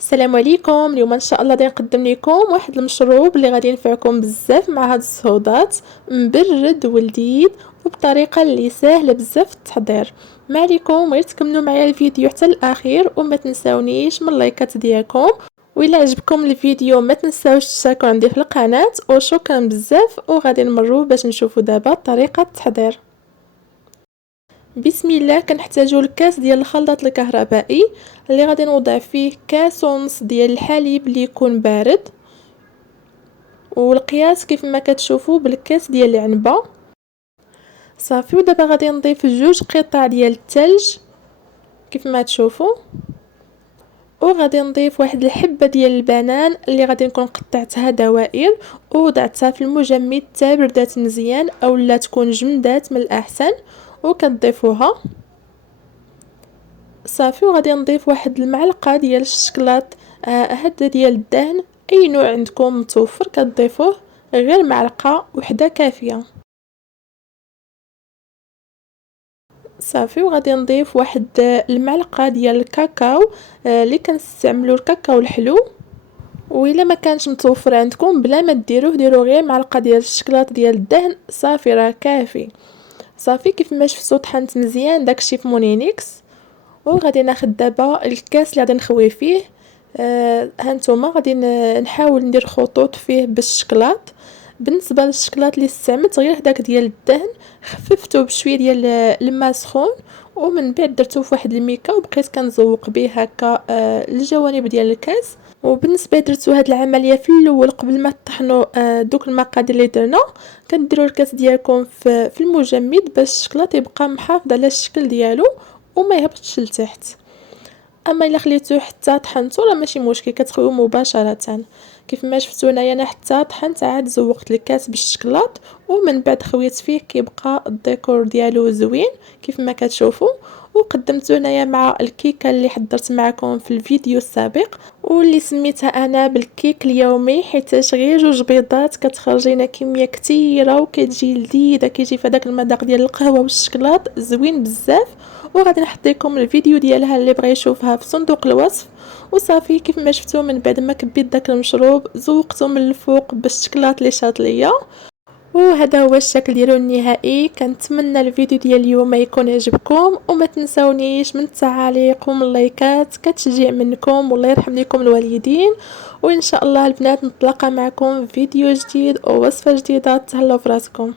السلام عليكم. اليوم ان شاء الله غادي نقدم لكم واحد المشروب اللي غادي ينفعكم بزاف مع هاد الصهودات، مبرد ولذيذ وبطريقه اللي سهله بزاف في التحضير. ما عليكم غير تكملوا معايا الفيديو حتى الاخير وما تنساونيش من اللايكات ديالكم، وإلا عجبكم الفيديو ما تنساوش تشتركوا عندي في القناه. وشكرا بزاف، وغادي نمروا باش نشوفوا دابا طريقه التحضير. بسم الله. كنحتاجو الكاس ديال الخلاط الكهربائي اللي غادي نوضع فيه كاس ونص ديال الحليب اللي يكون بارد، والقياس كيف ما كتشوفوا بالكاس ديال العنبه. صافي. ودابا غادي نضيف 2 قطع ديال الثلج كيف ما تشوفوا، وغادي نضيف واحد الحبه ديال البنان اللي غادي نكون قطعتها دوائر ووضعتها في المجمد حتى بردات مزيان، اولا تكون جمدات من الاحسن وكتضيفوها. صافي. وغادي نضيف واحد المعلقه ديال الشكلاط هذا ديال الدهن، اي نوع عندكم متوفر كتضيفوه، غير معلقه وحده كافيه. صافي. وغادي نضيف واحد المعلقه ديال الكاكاو اللي كنستعملوا الكاكاو الحلو، وإلا ما كانش متوفر عندكم بلا ما ديروا غير معلقه ديال الشكلاط ديال الدهن، صافي راه كافي. صافي. كيف ما شفتوا طحنت مزيان داكشي في مونينيكس. وغادي ناخذ دابا الكاس اللي غادي نخوي فيه. هانتوما غادي نحاول ندير خطوط فيه بالشكلاط. بالنسبه للشكلاط اللي استعملت غير هداك ديال الدهن، خففته بشويه ديال الماء سخون، ومن بعد درتو في واحد الميكا وبقيت كنزوق به هكا الجوانب ديال الكاس. وبالنسبه درتو هاد العمليه في الاول قبل ما تطحنوا دوك المقادير اللي درنا، كديروا الكاس ديالكم في المجمد باش الشكلاط يبقى محافظ على الشكل ديالو وما يهبطش لتحت. اما الا خليتوه حتى طحنتو راه ماشي مشكل، كتخويو مباشره. كيف ما شفتوا هنايا انا حتى طحنت عاد زوقت الكاس بالشكلاط، ومن بعد خويت فيه كيبقى الديكور ديالو زوين كيف ما كتشوفوا. وقدمته هنايا مع الكيكه اللي حضرت معكم في الفيديو السابق، واللي سميتها انا بالكيك اليومي، حيت غير 2 بيضات كتخرج لنا كميه كثيره وكتجي لذيذه، كيجي في هذاك المذاق ديال القهوه والشكلاط زوين بزاف. وغادي نحط لكم الفيديو ديالها اللي بغى يشوفها في صندوق الوصف. وصافي. كيف ما شفتوا من بعد ما كبيت داك المشروب زوقته من الفوق بالشكلاط اللي شاط ليا، وهذا هو الشكل ديالو النهائي. كنتمنى الفيديو ديال اليوم يكون يعجبكم، وما تنساونيش من التعاليق ومن اللايكات كتشجيع منكم، والله يرحم لكم الوالدين. وان شاء الله البنات نتلاقى معكم في فيديو جديد ووصفه جديده. تهلاو فراسكم.